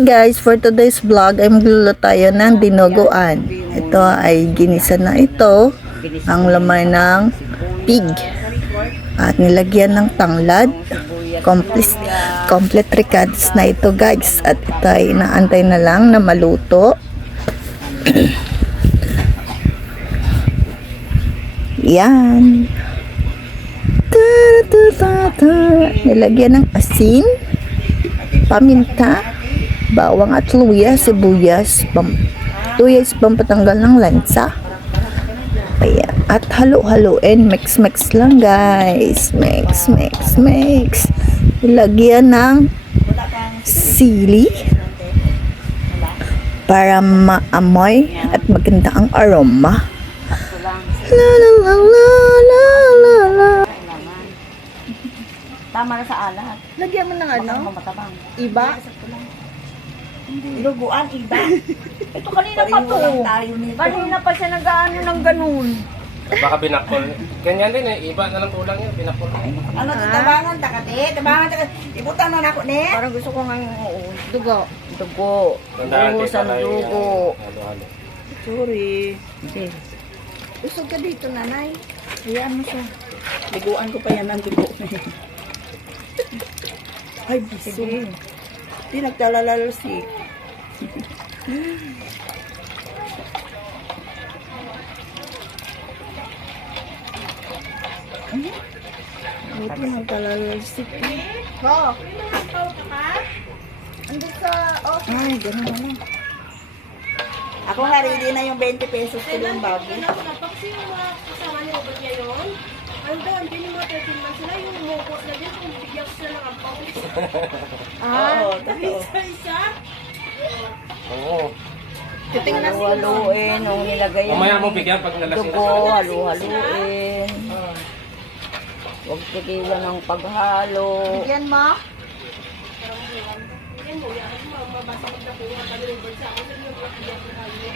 Hi guys, for today's vlog ay magluluto tayo ng dinuguan. Ito ay ginisa na ito, ang laman ng pig. At nilagyan ng tanglad. Complete ricads na ito guys. At ito ay inaantay na lang na maluto. Yan. Nilagyan ng asin, paminta, bawang at luya, sibuyas, pampatanggal ng lansa. Ayan. At halo-haloin, mix lang guys. Mix. Ilagyan ng sili para maamoy at maganda ang aroma. La la la la la la la. Tama na sa alat. Lagyan mo ng ano? Matabang. Iba? Luguan, iba. Ito kanina pa to. Kanina pa siya nag-ano ng ganun. Baka binakol. Ganyan din eh. Iba na lang tulang yun. Binakol. Ano to, tabangan, takate? Tabangan, takate. Ibutan na ako, ne? Parang gusto ko nga dugo. Dugo. Buhusan ng dugo. Halo-halo. Sorry. Hindi. Usog ka dito, nanay. Hayaan mo siya. Liguan ko pa yan ng dugo. Ay, biso. Di nagtalalalosi. Buti nagtalalsik. Ho! Ando sa office. Ay, ganun na lang. Ako nga, ready na yung 20 pesos ko yung bago. Kasi yung mga kasama ni Robert niya yun, andun, din yung mga 13 months sila, yung muko na dyan, kung bigyan ko sila ng ampaw. Oo, totoo. Isa-isa. Oo. Titingnan na Halu-haluin, nung nilagay yung Mamaya mo bigyan pag nalasing dugo, na. halu-haluin. Huwag tigilan ng paghalo. Bigyan mo. Yan mo, yan mo, mabasa ko na po yung mga Robert sa ako, sila yung mga bigyan ko na yun.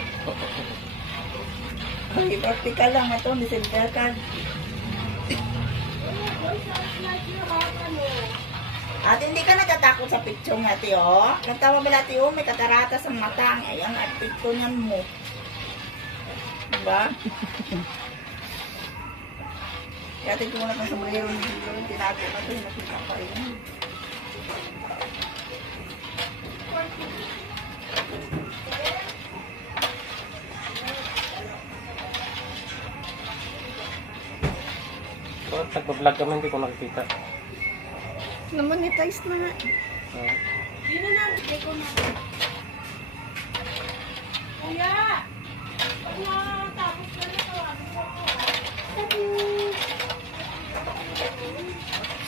Ay, practical lang ito, December ka. At hindi ka natatakot sa picture nga, tiyo. Nagtawa ba natin, oh, may katarata sa mata. Ayan, at picture niyan mo. Diba? Kaya tingin ko muna ng sombrero ni Dilo, yung tinago na ito, yung nakita pa rin. So, nagpa-vlog kami, hindi ko nakikita. Na-monetize na nga. Yun na lang, hindi ko na. Kuya! Pag natapos na na ito, ano po ako?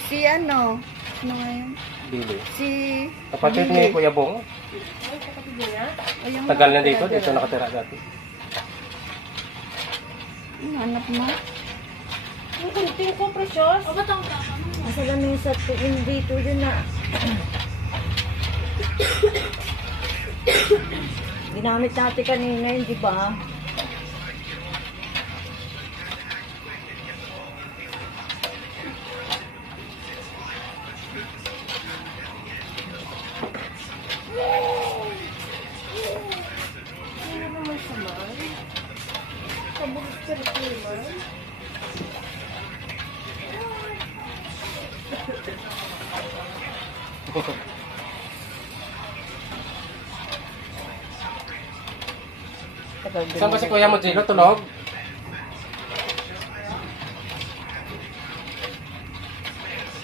Si ano? Ano nga yun? Bili. Si... Kapatid ni Kuya Bong. Ay, kapatid niya. Ayun, Tagal na dito nakatira dati. hanap mo? Yung kunting ko, precious. O, ba't ang tama? Nasa lamesa tuwing dito yun na. Ginamit natin kanina yun, di ba? Ano naman sa man? Kabukas ka rin naman. Saan ba si Kuya mo, Jilo? Tulog?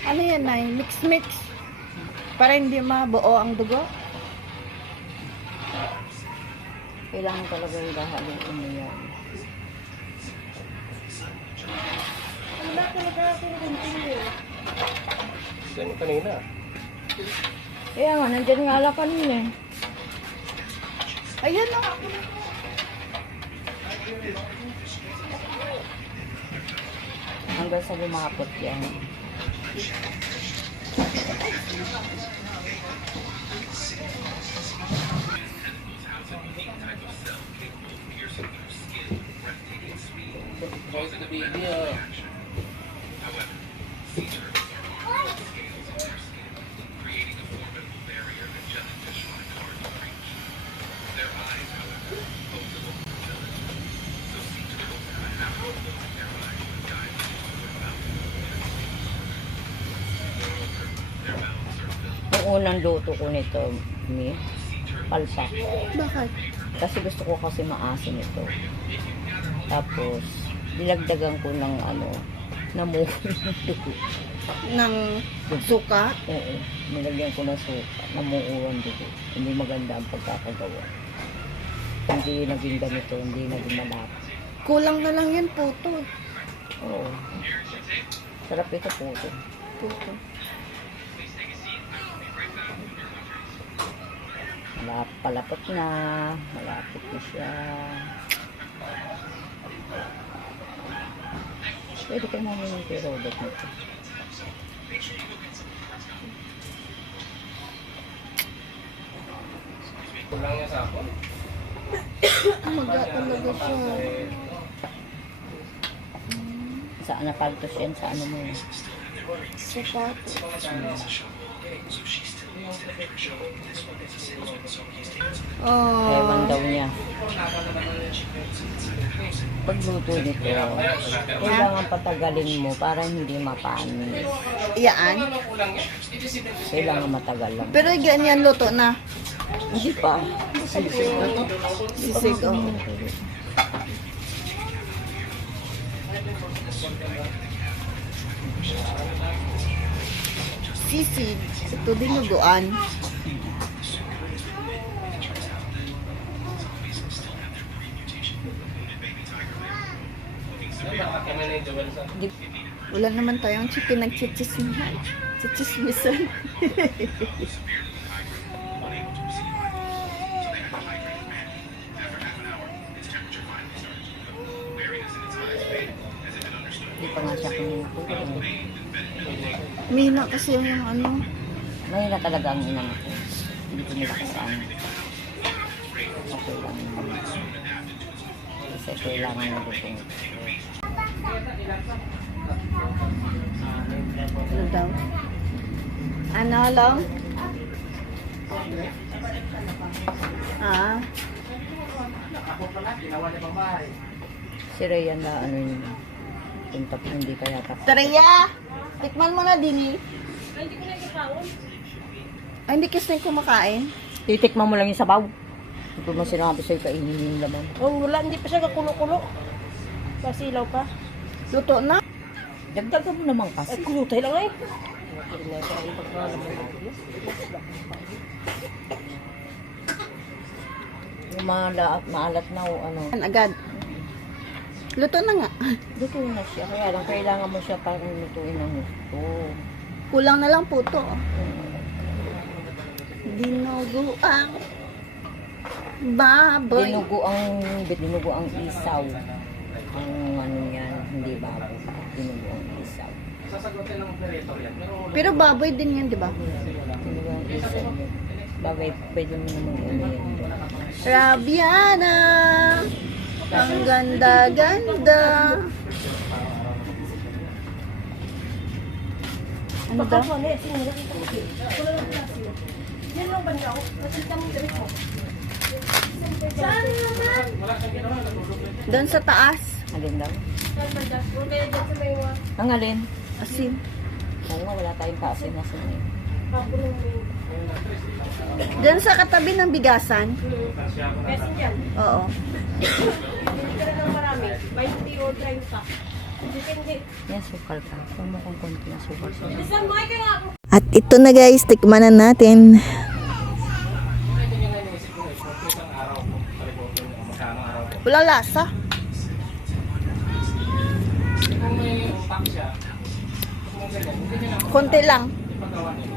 Ano yan, Nay? Mix. Para hindi mabuo ang dugo. Kailangan talaga yung dahalin ko na yan. Wala talaga akong kunting eh. Yan yung kanina. Kaya nga, nandyan nga ala kanina eh. Ayan o. Hanggang sa lumapot yan. unang luto ko nito, palpak. Bakit? Kasi gusto ko kasi maasim ito. Tapos, dilagdagan ko ng namuhol ng dugo. Ng suka? Oo, nilagyan ko ng suka, namuhol ang dugo. Hindi maganda ang pagkakagawa. Hindi naging ganito, hindi naging malapit. Kulang na lang yan, puto. Oo. Sarap ito po. Puto. Palapot na. Malapit na siya. Pwede kayo namin yung kay-robot nito. Kulang niya sa ako. Maga talaga siya. Saan napaltos yan? Sa ano mo? Sapat. Ewan Oh. daw niya. Pagluto nito, kailangan patagalin mo para hindi mapanis. Iyaan. Kailangan matagal lang. Pero ganyan luto na. Hindi pa. Sisig, oh. Sisig. Ito dinuguan. Kami na yung Joel sa. Wala naman tayong pinagchichismihan. Chichismisan. Hindi pa nga siya kinuto. Mina kasi yung ano. Ngayon na talaga ang inang ko. Hindi ko nilakasan. Okay lang. Kasi kailangan na lutong. Ano daw? Ano lang? Ah, Si Rhea na ano yun. Punta po hindi kaya tapos. Tareya! Tikman mo na din eh. Ay, hindi ko na ikaon. Ay, hindi kasi kumakain. Titikman mo lang yung sabaw. Hindi ko mo sinabi sa'yo kainin yung laman. Oh, wala, hindi pa siya kakulo-kulo. Pasilaw pa. Luto na. Dagdagan mo naman kasi. Ay, kulutay lang ay. Yung maalat na o ano. Agad. Luto na nga. Luto na siya. Kaya lang kailangan mo siya parang lutuin ng gusto. Kulang na lang puto. Dinuguan. Baboy. Dinugo ang isaw. Ang ano yan, hindi baboy. Dinugo ang isaw. Sasagutin ng operator yan. Pero baboy din yan, di ba? Dinugo ang isaw. Bagay, pwede mo naman ano yan. Rabiana. Ang ganda-ganda. Ano Baka daw? po, ne, sinira kita. Kulo lang klase. Yan lang ba niya ako? Nasita mo dito ko. Saan naman? Doon sa taas. Alin daw? Saan ba dyan? Huwag kaya dyan sa may mga Ang alin? Asin. Oo nga, wala tayong kaasin na sinay. kapulong may... Doon sa katabi ng bigasan. Kasi dyan. Oo. Hindi ka lang marami. 20 o 30. Depende. Yan, sukal pa. Kung mo kung konti na sukal sa Saan mo ay kaya ako? At ito na guys, tikman na natin. Wala lasa. Kung may utak siya, kung ganyan, hindi niya na Konti lang. ipagawa niya.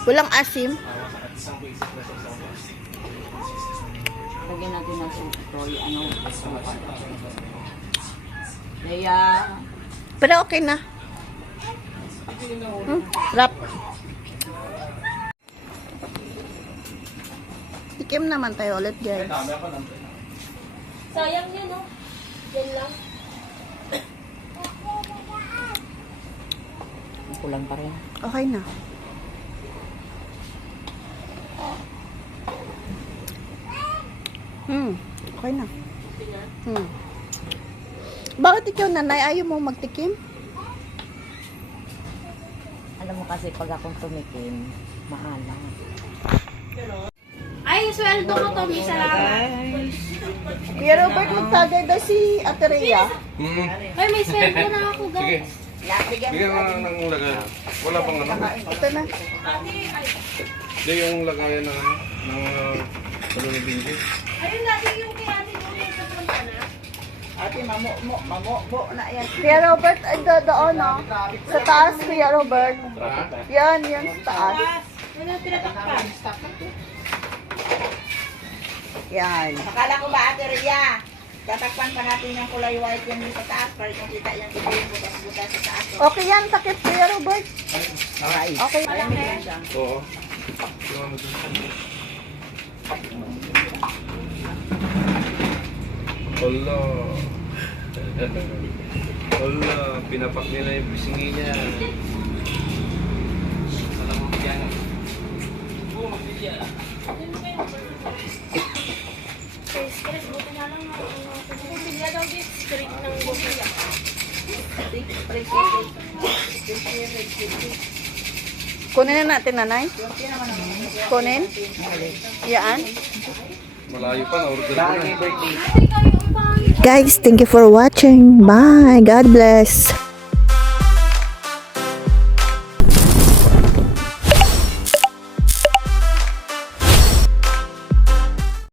Walang asim. Isang basic na sa isang basic. Lagyan natin ng sukal. Ano? Sukal. Kaya, Pero okay na. Rap. Tikim naman tayo ulit guys. Dami ako lang. Sayang yan, no? Yan lang. kulang pa rin. Okay na. Okay na. Hmm. Bakit ikaw nanay ayaw mo magtikim? kasi pag akong tumikim, maalam. Ay, sweldo ko, Tommy. Salamat. Kuya Robert, magtagay daw si Ate Rhea. Ay, may sweldo na ako, guys. Bigyan mo ng lagay. Wala pang ano. Ito na. Hindi yung lagayan ng ano ni Binji. Ayun lagi yung kay Ate Julia sa Pantana. Ate, mamu na yan. Kuya Robert, ay doon, no? Sa taas, Kuya Robert. Yan sa taas. Ano tinatakpan? Yan. Akala ko ba, Ate Rhea? Tatakpan pa natin yung kulay white yan sa taas para makita yung tubig butas-butas sa taas. Okay yan, takip Kuya Robert. Okay. Oo. Hala. Hala, pinapak nila yung pisingi niya. Stress, buti na lang ako. Bigla daw din straight ng buti. Kunin na natin, nanay. Kunin. Yan. Malayo pa, na-order ko na. Ate, kayo ang pangit. Guys, thank you for watching. Bye. God bless.